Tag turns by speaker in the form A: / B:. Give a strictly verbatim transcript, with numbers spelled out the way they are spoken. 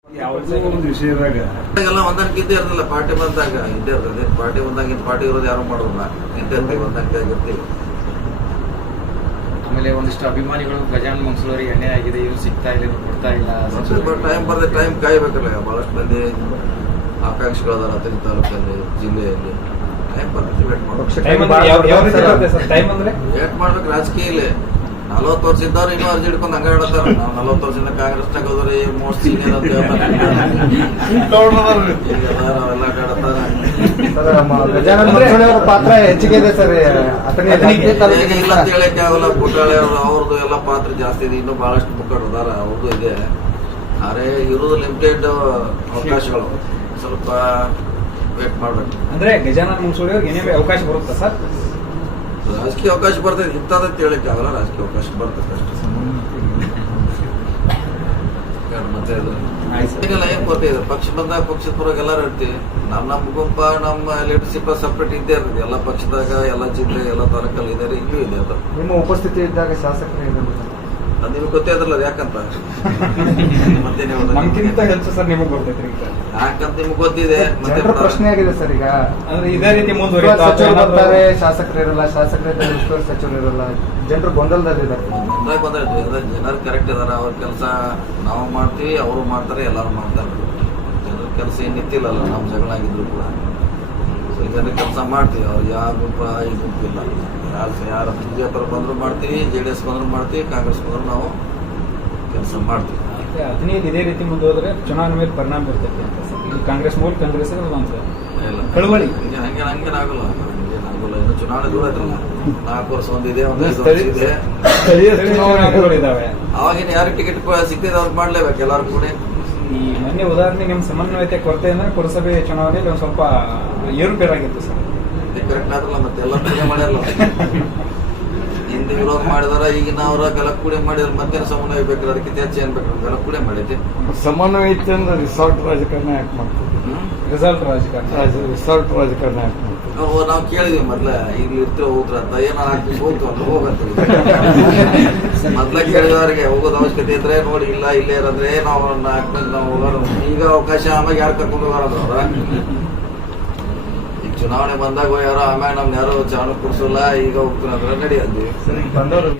A: ಒಂದು ವಿಷಯದಾಗ
B: ಎಲ್ಲ ಹೊಂದಾಣಿಕೆ ಇದ್ದೇ ಇರೋದಿಲ್ಲ. ಪಾರ್ಟಿ ಬಂದಾಗ ಇದ್ದೇ ಇರ್ತದೆ. ಪಾರ್ಟಿ ಬಂದಾಗ ಪಾರ್ಟಿ ಇರೋದು ಯಾರು ಮಾಡೋದಿಲ್ಲ. ಇದ್ದೇ ಇರ್ತೀವಿ, ಹೊಂದಾಣಿಕೆ ಆಗಿರ್ತೀವಿ.
C: ಆಮೇಲೆ ಒಂದಿಷ್ಟು ಅಭಿಮಾನಿಗಳು ಗಜಾನನ ಮಂಗಸೂರಿಗೆ ಎಣ್ಣೆ ಆಗಿದೆ, ಇವ್ರು ಸಿಗ್ತಾ ಇಲ್ಲ, ಇವ್ರು ಕೊಡ್ತಾ ಇಲ್ಲ.
B: ಟೈಮ್ ಬರದೆ ಟೈಮ್ ಕಾಯ್ಬೇಕಲ್ಲ. ಬಹಳಷ್ಟು ಮಂದಿ ಆಕಾಂಕ್ಷಿಗಳದಾರ ಅತನಿ ತಾಲೂಕಲ್ಲಿ, ಜಿಲ್ಲೆಯಲ್ಲಿ. ಟೈಮ್ ಬರ್ತೈತಿ, ವೇಟ್ ಮಾಡ್ಬೇಕು. ವೇಟ್ ಮಾಡ್ಬೇಕು. ರಾಜಕೀಯ ಇಲ್ಲ. ನಲವತ್ತು ವರ್ಷ ಇದ್ದವ್ರು ಇನ್ನೂ ಅರ್ಜಿ ಹಿಡ್ಕೊಂಡು ಹಂಗ ಹೇಳ್ತಾರ. ನಾವು ನಲವತ್ತು ವರ್ಷದಿಂದ ಕಾಂಗ್ರೆಸ್ನಾಗ ಹೋದ್ರೆ ಮೋಸ್ಟ್ ಸೀನಿಯರ್ ಅಂತ ಹೇಳ್ತಾರೆ. ಅವೆಲ್ಲ ಕಾಡ್ತಾರ.
D: ಪಾತ್ರ ಹೆಚ್ಚಿಗೆ ಇದೆ ಸರ್.
B: ಇಲ್ಲ ಅಂತ ಹೇಳಕ್ಕೆ ಆಗಲ್ಲ. ಪುಟಾಳೆ ಅವ್ರು ಅವ್ರದ್ದು ಎಲ್ಲ ಪಾತ್ರ ಜಾಸ್ತಿ ಇದೆ. ಇನ್ನೂ ಬಹಳಷ್ಟು ಮುಖಂಡರು ಅದಾರ, ಅವ್ರದ್ದು ಇದೆ. ಆದ್ರೆ ಇರೋದು ಲಿಮಿಟೆಡ್ ಅವಕಾಶಗಳು. ಸ್ವಲ್ಪ ವೇಟ್ ಮಾಡ್ಬೇಕು.
A: ಅಂದ್ರೆ ಗಜಾನನ ಮಂಗಸೂರಿ ಅವ್ರಿಗೆ ಏನೇ ಅವಕಾಶ ಬರುತ್ತಾ ಸರ್?
B: ರಾಜಕೀಯ ಅವಕಾಶ ಬರ್ತದೆ. ಇಂಥದ್ದು ಹೇಳಕ್ಕೆ ಆಗಲ್ಲ. ರಾಜಕೀಯ ಅವಕಾಶ ಬರ್ತದೆ ಅಷ್ಟೇ. ಮತ್ತೆ ಈಗೆಲ್ಲ ಏನ್ ಗೊತ್ತಿದೆ, ಪಕ್ಷ ಬಂದಾಗ ಪಕ್ಷದ ಪರವಾಗಿ ಎಲ್ಲಾರು ಇರ್ತೀವಿ. ನಮ್ ನಮ್ ಗುಂಪ ನಮ್ಮ ಲೀಡರ್ಶಿಪ್ ಸಪ್ರೇಟ್ ಇದ್ದೇ ಇರ್ತದೆ. ಎಲ್ಲ ಪಕ್ಷದಾಗ, ಎಲ್ಲ ಜಿಲ್ಲೆ, ಎಲ್ಲ ತಾಲೂಕಲ್ಲಿ ಇದೆ, ಇಲ್ಲೂ ಇದೆ. ಅದು
D: ನಿಮ್ಮ ಉಪಸ್ಥಿತಿ ಇದ್ದಾಗ ಶಾಸಕರು
B: ಅದು ನಿಮ್ಗೆ ಗೊತ್ತೇ ಇದ್ರಲ್ಲ ಅದು ಯಾಕಂತ. ಮತ್ತೇನೆ
A: ನಮ್ಗಿಂತ ಹೆಚ್ಚು ಸರ್ ನಿಮಗೆ ಗೊತ್ತೈತ್ರಿ.
B: ಯಾಕಂತ ನಿಮ್ಗೆ ಗೊತ್ತಿದೆ. ಮತ್ತೆ
D: ಪ್ರಶ್ನೆ ಆಗಿದೆ ಸರ್. ಈಗ
A: ಅಂದ್ರೆ ಇದೇ ರೀತಿ
D: ಮುಂದುವರಿತಾರೆ, ಶಾಸಕರು ಇರಲ್ಲ, ಶಾಸಕರ ಉಸ್ತುವಾರಿ ಸಚಿವರು ಇರಲ್ಲ, ಜನರು ಗೊಂದಲದಲ್ಲಿದ್ದಾರೆ.
B: ಬಂದ್ರೆ ಜನರು ಕರೆಕ್ಟ್ ಇದಾರ. ಅವ್ರ ಕೆಲಸ ನಾವು ಮಾಡ್ತೀವಿ, ಅವರು ಮಾಡ್ತಾರೆ, ಎಲ್ಲಾರು ಮಾಡ್ತಾರೆ. ಜನರ ಕೆಲಸ ಏನ್ ನಿಂತಿಲ್ಲಲ್ಲ. ನಮ್ ಜಗಳ ಆಗಿದ್ರು ಕೂಡ ಜನರ ಕೆಲಸ ಮಾಡ್ತೀವಿ. ಅವ್ರು ಯಾವ ಗುಂಪ ಈ ಗುಂಪು ಇಲ್ಲ. ಯಾರು ಯಾರು ಬಿಜೆಪಿ ಬಂದ್ರು ಮಾಡ್ತೀವಿ, ಜೆ ಡಿ ಎಸ್ ಬಂದ್ರು ಮಾಡ್ತೀವಿ, ಕಾಂಗ್ರೆಸ್ ಬಂದ್ರು ನಾವು ಕೆಲಸ ಮಾಡ್ತೀವಿ.
A: ಹದಿನೈದು ಇದೇ ರೀತಿ ಮುಂದುವರೆದ್ರೆ ಚುನಾವಣೆ ಮೇಲೆ ಪರಿಣಾಮ ಬೀರ್ತೈತೆ ಅಂತ ಸರ್. ಇಲ್ಲಿ ಕಾಂಗ್ರೆಸ್ ಮೂಲ ಕಾಂಗ್ರೆಸ್ ಕಳವಳಿ
B: ಹಂಗೆ ಹಂಗೇನಾಗಲ್ಲ. ಹಂಗೇನಾಗಲ್ಲ. ಇನ್ನು ಚುನಾವಣೆ ದೂರ ಐತಲ್ಲ. ನಾಲ್ಕು ವರ್ಷ ಒಂದಿದೆ, ಒಂದು ಐದು ವರ್ಷ ಇದೆ.
A: ಇದಾವೆ.
B: ಅವಾಗಿನ ಯಾರು ಟಿಕೆಟ್ ಸಿಕ್ತಿದೆ ಅವ್ರು ಮಾಡ್ಲೇಬೇಕು ಎಲ್ಲಾರು ಕೂಡ.
A: ಈ ಮೊನ್ನೆ ಉದಾಹರಣೆ ನಿಮ್ ಸಮನ್ವಯತೆ ಕೊರತೆ ಅಂದ್ರೆ ಪುರಸಭೆ ಚುನಾವಣೆಯಲ್ಲಿ ಒಂದ್ ಸ್ವಲ್ಪ ಏರುಪೇರಾಗಿತ್ತು ಸರ್.
B: ಕರೆಕ್ಟ್ ಆದ್ರಲ್ಲ. ಮತ್ತೆ ಎಲ್ಲ ಪೂಜೆ ಮಾಡ್ಯಾರಲ್ಲ. ಹಿಂದೆ ವಿರೋಧ ಮಾಡಿದಾರ, ಈಗಿನ ಅವರ ಗಲಕ್ಕೂಡೆ ಮಾಡಿದ್ರೆ ಮತ್ತೇನು ಸಮನ್ವಯ ಬೇಕು? ಅದಕ್ಕೆ ಹೆಚ್ಚು ಏನ್ ಬೇಕು? ಗಲಕ್ಕೂಡೆ ಮಾಡೈತಿ.
D: ಸಮನ್ವಯ ಇತ್ತು ಅಂದ್ರೆ ರಿಸಾರ್ಟ್ ರಾಜಕಾರಣ ಯಾಕೆ ಮಾಡ್ತೀವಿ?
A: ರಿಸಾರ್ಟ್ ರಾಜಕಾರಣ
D: ರಿಸಾರ್ಟ್ ರಾಜಕಾರಣ ಯಾಕೆ ಮಾಡ್ತೀವಿ?
B: ನಾವು ಕೇಳಿದ್ವಿ ಮೊದ್ಲ. ಇಲ್ಲಿ ಇರ್ತೀರ ಹೋಗ್ರ ಅಂತ. ಏನಾರ ಆಗ್ತೀವಿ ಹೋಗ್ತು ಅಂತ ಹೋಗಂತ ಮೊದ್ಲ ಕೇಳಿದವ್ರಿಗೆ ಹೋಗೋದು ಅವಶ್ಯಕತೆ ಇದ್ರೆ ನೋಡಿ. ಇಲ್ಲ ಇಲ್ಲೇ ಇರೋದ್ರೆ ನಾವು ನಾವು ಹೋಗೋರು. ಈಗ ಅವಕಾಶ ಆಮ್ಯಾಗ ಯಾರು ಕರ್ಕೊಂಡು ಹೋಗೋರು ಅವ್ರ. ಈಗ ಚುನಾವಣೆ ಬಂದಾಗ ಯಾರೋ ಆಮ್ಯಾಗ ನಮ್ನ ಯಾರು ಚಾಣು ಕುಡ್ಸಲ್ಲ. ಈಗ ಹೋಗ್ತೀನಿ ಅಂದ್ರೆ ನಡಿ ಅಂದ್ವಿ.